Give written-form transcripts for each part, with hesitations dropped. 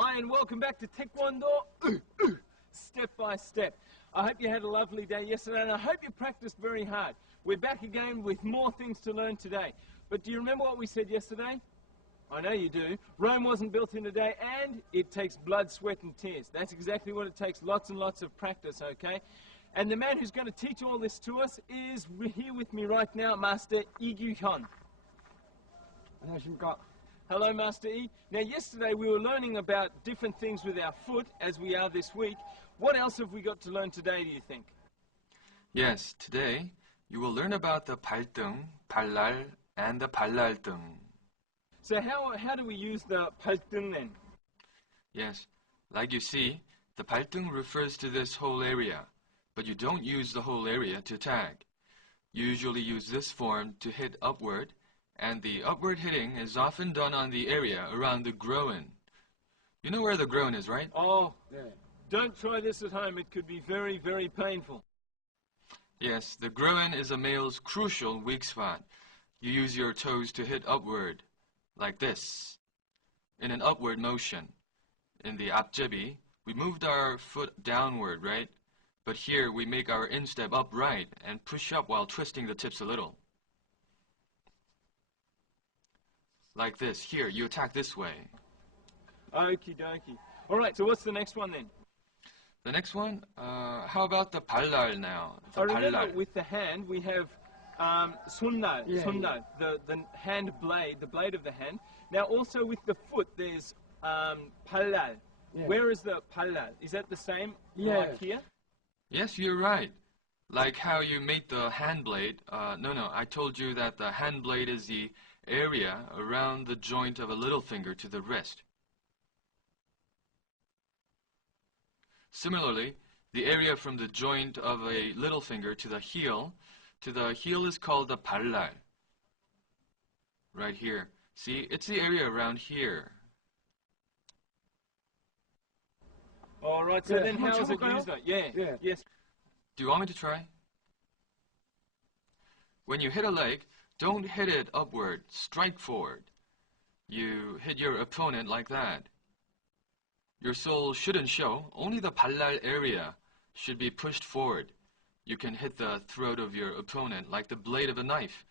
Hi and welcome back to Taekwondo, step by step. I hope you had a lovely day yesterday and I hope you practiced very hard. We're back again with more things to learn today. But do you remember what we said yesterday? I know you do. Rome wasn't built in a day and it takes blood, sweat and tears. That's exactly what it takes, lots and lots of practice, okay? And the man who's going to teach all this to us is here with me right now, Master Lee Hyun. 안녕하십니까. Hello, Master E. Now, yesterday we were learning about different things with our foot, as we are this week. What else have we got to learn today, do you think? Yes, today you will learn about the 발등, 발날, and the 발날등. So how do we use the 발등 then? Yes, like you see, the 발등 refers to this whole area, but you don't use the whole area to tag. You usually use this form to hit upward, and the upward hitting is often done on the area around the groin. You know where the groin is, right? Oh, yeah. Don't try this at home. It could be very, very painful. Yes, the groin is a male's crucial weak spot. You use your toes to hit upward, like this, in an upward motion. In the 앞제비, we moved our foot downward, right? But here we make our instep upright and push up while twisting the tips a little. Like this. Here, you attack this way. Okie dokie. All right, so what's the next one then? The next one, how about the 발날 now? I remember with the hand we have 손날, the hand blade, the blade of the hand. Now also with the foot there's 발날. Yeah. Where is the 발날? Is that the same like here? Yes, you're right. Like how you made the hand blade. No, I told you that the hand blade is the area around the joint of a little finger to the wrist. Similarly, the area from the joint of a little finger to the heel is called the 발날. Right here. See, it's the area around here. All right, so then how is it used? Yeah. Yes. Do you want me to try? When you hit a leg, don't hit it upward, strike forward. You hit your opponent like that. Your sole shouldn't show, only the 발날 area should be pushed forward. You can hit the throat of your opponent like the blade of a knife,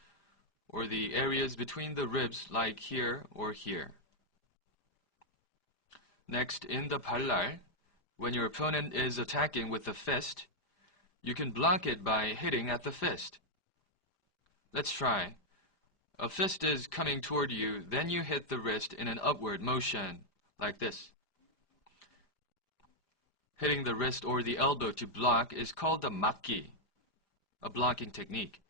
or the areas between the ribs like here or here. Next, in the 발날, when your opponent is attacking with the fist, you can block it by hitting at the fist. Let's try. A fist is coming toward you, then you hit the wrist in an upward motion, like this. Hitting the wrist or the elbow to block is called the 막기, a blocking technique.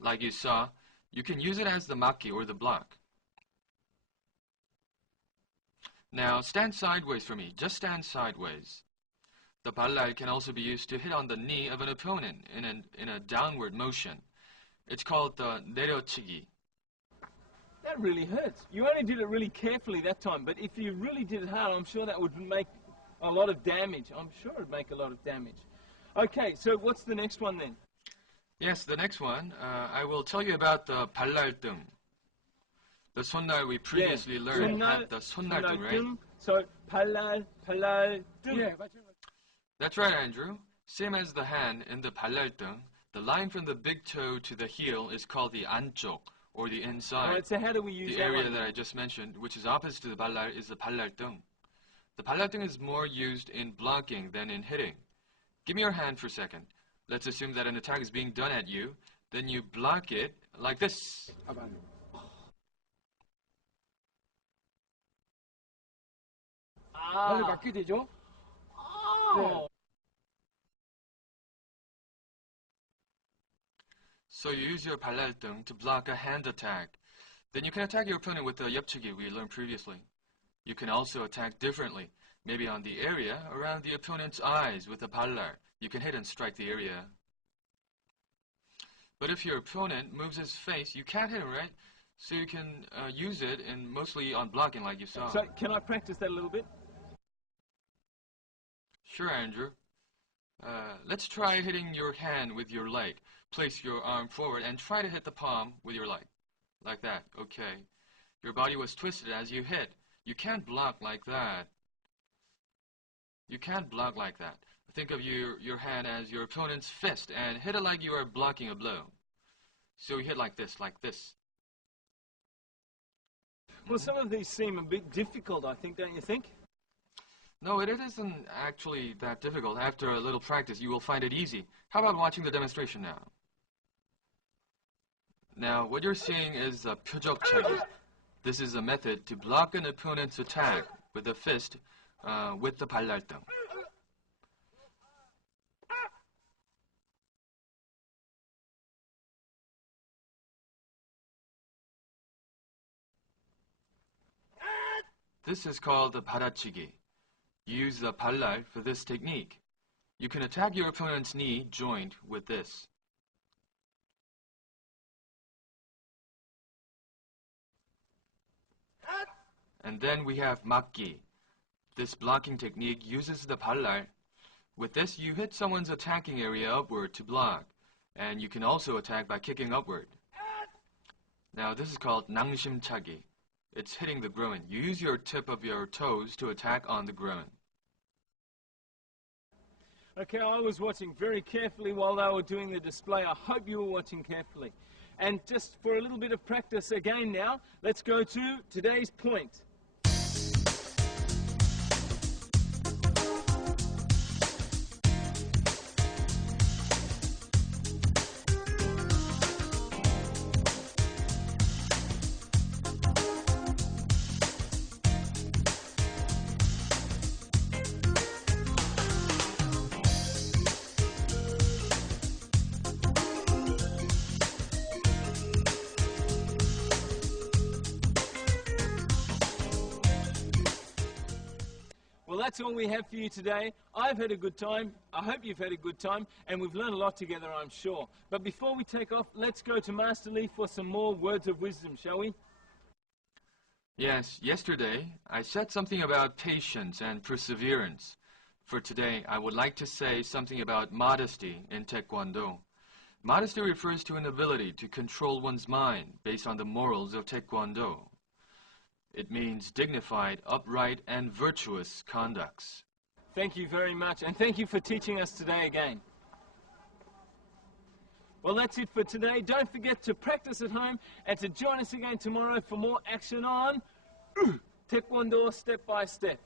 Like you saw, you can use it as the 막기 or the block. Now stand sideways for me, just stand sideways. The 발날 can also be used to hit on the knee of an opponent in a downward motion. It's called the 내려치기. That really hurts. You only did it really carefully that time, but if you really did it hard, I'm sure that would make a lot of damage. I'm sure it would make a lot of damage. Okay, so what's the next one then? Yes, the next one, I will tell you about the 발날등. The 손날 we previously learned had the 손날등, right? So 발날, 발날등. Yeah, That's right, Andrew. Same as the hand in the 발날등, the line from the big toe to the heel is called the 안쪽, or the inside. All right, so how do we use the that area one? that I just mentioned, which is opposite to the 발날, is the 발날등. The 발날등 is more used in blocking than in hitting. Give me your hand for a second. Let's assume that an attack is being done at you. Then you block it like this. 맞게 되죠? Oh. So you use your 발날등 to block a hand attack. Then you can attack your opponent with the 옆치기 we learned previously. You can also attack differently, maybe on the area around the opponent's eyes with a 발날. You can hit and strike the area. But if your opponent moves his face, you can't hit him, right? So you can use it mostly on blocking like you saw. So can I practice that a little bit? Sure, Andrew. Let's try hitting your hand with your leg. Place your arm forward and try to hit the palm with your leg. Like that, okay. Your body was twisted as you hit. You can't block like that. You can't block like that. Think of your hand as your opponent's fist and hit it like you are blocking a blow. So you hit like this, like this. Well, some of these seem a bit difficult, I think, don't you think? No, it isn't actually that difficult. After a little practice, you will find it easy. How about watching the demonstration now? Now, what you're seeing is vophuchoanggia. This is a method to block an opponent's attack with a fist with the 발랄등. This is called the 받아치기. Use the 발랄 for this technique. You can attack your opponent's knee joint with this. And then we have 막기. This blocking technique uses the 발랄. With this, you hit someone's attacking area upward to block, and you can also attack by kicking upward. Now, this is called 낭심차기. It's hitting the groin. You use your tip of your toes to attack on the groin. Okay, I was watching very carefully while they were doing the display. I hope you were watching carefully. And just for a little bit of practice again now, let's go to today's point. Well, that's all we have for you today. I've had a good time. I hope you've had a good time, and we've learned a lot together, I'm sure. But before we take off, let's go to Master Lee for some more words of wisdom, shall we? Yes, yesterday I said something about patience and perseverance. For today, I would like to say something about modesty in Taekwondo. Modesty refers to an ability to control one's mind based on the morals of Taekwondo. It means dignified, upright, and virtuous conducts. Thank you very much, and thank you for teaching us today again. Well, that's it for today. Don't forget to practice at home and to join us again tomorrow for more action on Taekwondo step by step.